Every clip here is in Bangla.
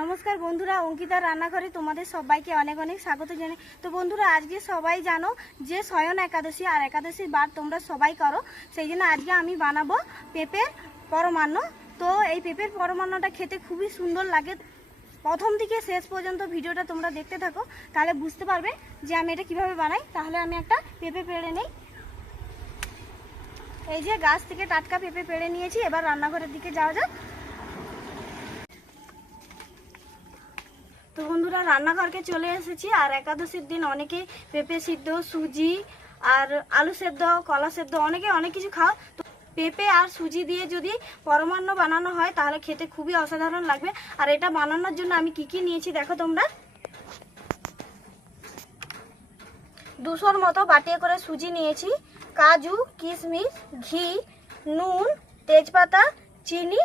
নমস্কার বন্ধুরা, অঙ্কিতার রান্নাঘরে তোমাদের সবাইকে অনেক অনেক স্বাগত জানাই। তো বন্ধুরা, আজকে সবাই জানো যে শয়ন একাদশী, আর একাদশীর বার তোমরা সবাই করো। সেই জন্য আজকে আমি বানাবো পেঁপের পরমান্ন। তো এই পেঁপের পরমান্নটা খেতে খুবই সুন্দর লাগে। প্রথম থেকে শেষ পর্যন্ত ভিডিওটা তোমরা দেখতে থাকো, তাহলে বুঝতে পারবে যে আমি এটা কিভাবে বানাই। তাহলে আমি একটা পেঁপে পেড়ে নেই। এই যে গাছ থেকে টাটকা পেঁপে পেড়ে নিয়েছি। এবার রান্নাঘরের দিকে যাওয়া যাক। তো বন্ধুরা, রান্নাঘরকে চলে এসেছি। আর একাদশীর দিন অনেকে পেঁপে সিদ্ধ, সুজি আর আলু সেদ্ধ, কলা সেদ্ধ, অনেকে অনেক কিছু খাও। তো পেঁপে আর সুজি দিয়ে যদি পরমান্ন বানানো হয় তাহলে খেতে খুবই অসাধারণ লাগবে। আর এটা বানানোর জন্য আমি কি কি নিয়েছি দেখো তোমরা। 200 মতো বাটিয়ে করে সুজি নিয়েছি, কাজু, কিশমিশ, ঘি, নুন, তেজপাতা, চিনি,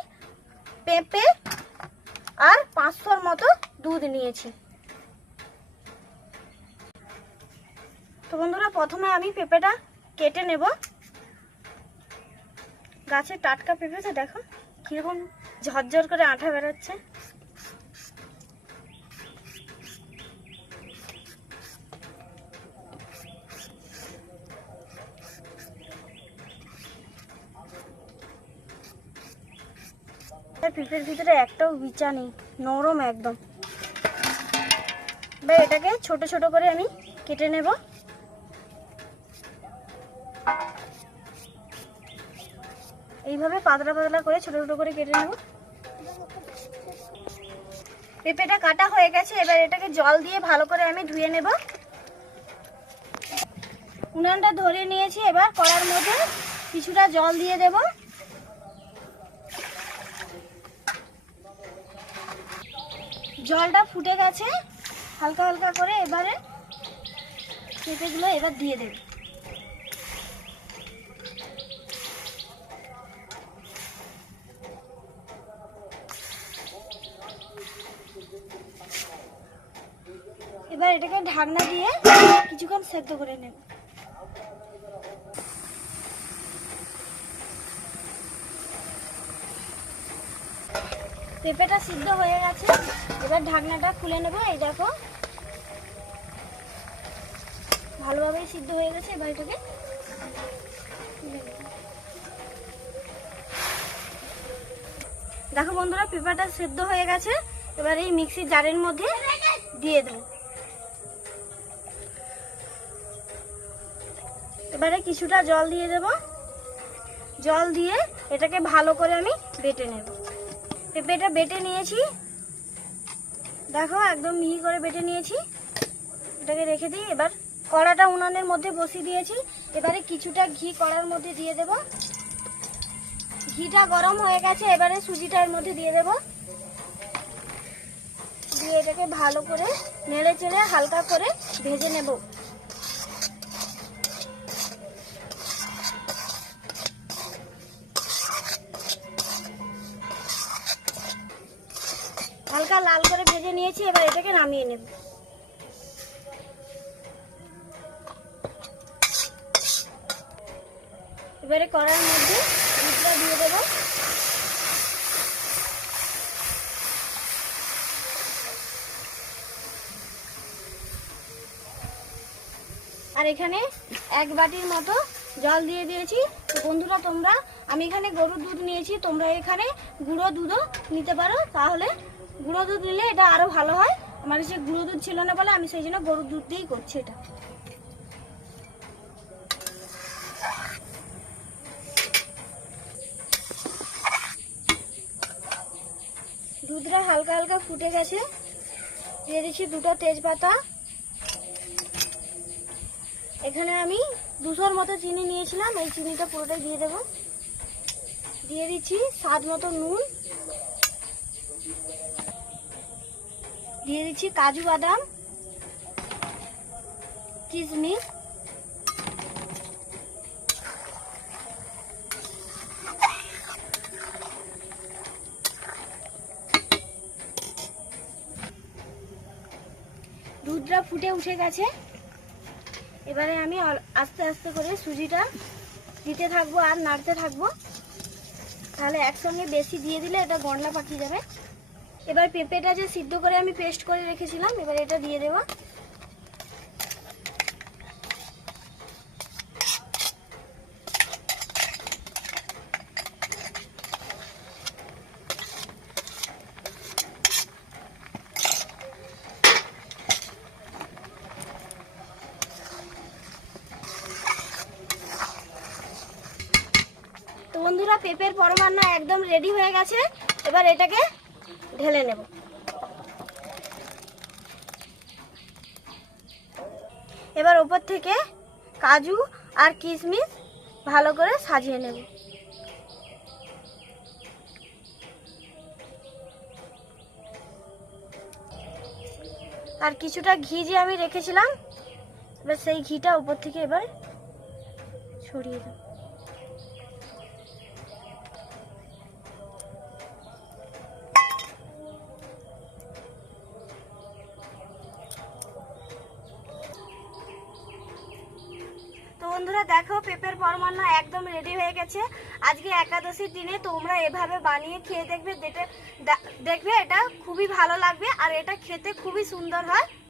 পেঁপে আর 500 মতো দুধ নিয়েছি। তো বন্ধুরা, প্রথমে আমি পেঁপেটা কেটে নেব। গাছের টাটকা পেঁপে, তো দেখো কিরকম ঝরঝর করে আঠা বেরোচ্ছে। পেঁপের ভিতরে একটাও বিচা নেই, নরম একদম। এবার এটাকে ছোট ছোট করে আমি কেটে নেব। এইভাবে পাতলা পাতলা করে ছোট ছোট করে কেটে নেব। পেঁপেটা কাটা হয়ে গেছে। এবার এটাকে জল দিয়ে ভালো করে আমি ধুয়ে নেব। উনানটা ধরে নিয়েছি। এবার কড়ার মধ্যে কিছুটা জল দিয়ে দেব। জলটা ফুটে গেছে হালকা হালকা করে। এবারে পেঁপেগুলো এবার দিয়ে দেব। এবার এটাকে ঢাকনা দিয়ে কিছুক্ষণ সেদ্ধ করে নেব। পেঁপেটা সিদ্ধ হয়ে গেছে। এবার ঢাকনাটা খুলে নেব। এই দেখো ভালোভাবেই সিদ্ধ হয়ে গেছে। এবার এটাকে দেখো বন্ধুরা, পেঁপেটা সিদ্ধ হয়ে গেছে। এবার এই মিক্সির জারের মধ্যে দিয়ে দেব। এবারে কিছুটা জল দিয়ে দেব। জল দিয়ে এটাকে ভালো করে আমি বেটে নেব। পেঁপেটা বেটে নিয়েছি, দেখো একদম মিহি করে বেটে নিয়েছি। এটাকে রেখে দিই। এবার কড়াটা উনানের মধ্যে বসিয়ে দিয়েছি। এবারে কিছুটা ঘি কড়ার মধ্যে দিয়ে দেব। ঘিটা গরম হয়ে গেছে। এবারে সুজিটা এর মধ্যে দিয়ে দেব। দিয়ে এটাকে ভালো করে নেড়ে চেড়ে হালকা করে ভেজে নেব। হালকা লাল করে ভেজে নিয়েছি। এবার এটাকে নামিয়ে নেব। এবারে কড়াইয়ের মধ্যে দুধটা দিয়ে দেব। আর এখানে 1 বাটির মতো জল দিয়ে দিয়েছি। তো বন্ধুরা, আমি এখানে গরুর দুধ নিয়েছি, তোমরা এখানে গুঁড়ো দুধও নিতে পারো। তাহলে গুঁড়ো দুধ নিলে এটা আরো ভালো হয়। আমার কাছে গুঁড়ো দুধ ছিল না বলে আমি সেই জন্য গরুর দুধ দিয়েই করছি এটা। দুধটা হালকা হালকা ফুটে গেছে। দিয়ে দিচ্ছি 2টা তেজপাতা। এখানে আমি 200 মতো চিনি নিয়েছিলাম, এই চিনিটা পুরোটাই দিয়ে দেব। দিয়ে দিচ্ছি স্বাদ মতো নুন। দিয়ে দিচ্ছি কাজু বাদাম, কিশমিশ, দুধটা ফুটে উঠে গেছে। এবারে আমি আস্তে আস্তে করে সুজিটা দিতে থাকবো আর নাড়তে থাকবো। তাহলে একসঙ্গে বেশি দিয়ে দিলে এটা গন্ডা পাকিয়ে যাবে। এবার পেঁপেটা যে সিদ্ধ করে আমি পেস্ট করে রেখেছিলাম, এবার এটা দিয়ে দেবো। তো বন্ধুরা, পেঁপের পরমান্ন একদম রেডি হয়ে গেছে। এবার এটাকে ঢেলে নেব। এবার উপর থেকে কাজু আর কিশমিশ ভালো করে সাজিয়ে নেব। আর কিছুটা ঘি যে আমি রেখেছিলাম, এবার সেই ঘিটা উপর থেকে এবার ছড়িয়ে দেব। তো বন্ধুরা দেখো, পেঁপের পরমান্ন একদম রেডি হয়ে গেছে। আজকে একাদশীর দিনে তোমরা এভাবে বানিয়ে খেয়ে দেখবে, দেখবে এটা খুবই ভালো লাগবে আর এটা খেতে খুবই সুন্দর হয়।